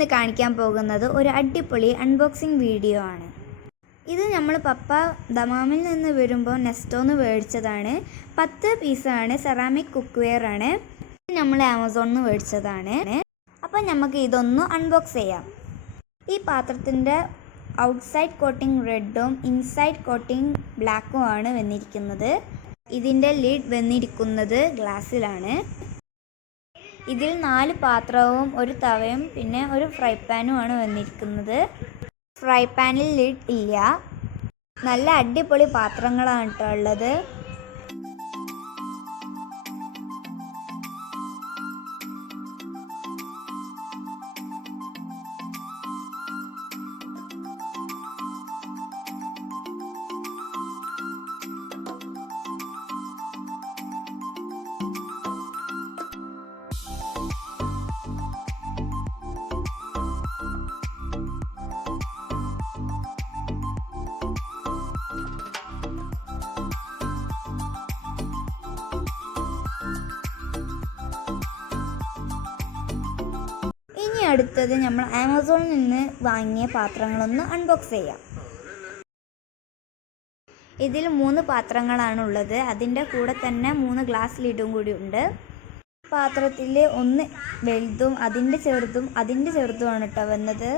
ഇന്ന് കാണിക്കാൻ പോകുന്നത് ഒരു അടിപൊളി അൺബോക്സിങ് വീഡിയോ ആണ്. ഇത് നമ്മൾ പപ്പ ദമാമിൽ നിന്ന് വരുമ്പോൾ നെസ്റ്റോന്ന് മേടിച്ചതാണ്. 10 പീസാണ്. സെറാമിക് കുക്ക്വെയർ ആണ്. ഇത് നമ്മൾ ആമസോണിൽ നിന്ന് മേടിച്ചതാണ്. അപ്പം നമുക്ക് ഇതൊന്ന് അൺബോക്സ് ചെയ്യാം. ഈ പാത്രത്തിൻ്റെ ഔട്ട്സൈഡ് കോട്ടിംഗ് റെഡും ഇൻസൈഡ് കോട്ടിംഗ് ബ്ലാക്കും ആണ് വന്നിരിക്കുന്നത്. ഇതിൻ്റെ ലിഡ് വന്നിരിക്കുന്നത് ഗ്ലാസ്സിലാണ്. ഇതിൽ 4 പാത്രവും ഒരു തവയും പിന്നെ ഒരു ഫ്രൈ പാനുമാണ് വന്നിരിക്കുന്നത്. ഫ്രൈ പാനിൽ ലിഡ് ഇല്ല. നല്ല അടിപൊളി പാത്രങ്ങളാണ് കേട്ടോ ഉള്ളത്. ഇനി അടുത്തത് നമ്മൾ ആമസോണിൽ നിന്ന് വാങ്ങിയ പാത്രങ്ങളൊന്ന് അൺബോക്സ് ചെയ്യാം. ഇതിൽ 3 പാത്രങ്ങളാണുള്ളത്. അതിൻ്റെ കൂടെ തന്നെ 3 ഗ്ലാസ് ലിഡും കൂടി ഉണ്ട്. പാത്രത്തിൽ ഒന്ന് വലുതും അതിൻ്റെ ചെറുതുമാണ് കേട്ടോ വന്നത്.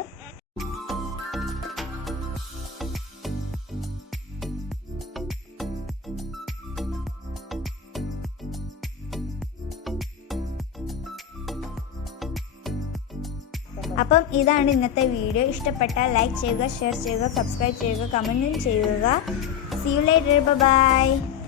അപ്പം ഇതാണ് ഇന്നത്തെ വീഡിയോ. ഇഷ്ടപ്പെട്ടാൽ ലൈക്ക് ചെയ്യുക, ഷെയർ ചെയ്യുക, സബ്സ്ക്രൈബ് ചെയ്യുക, കമൻറ്റും ചെയ്യുക. See you later. Bye bye.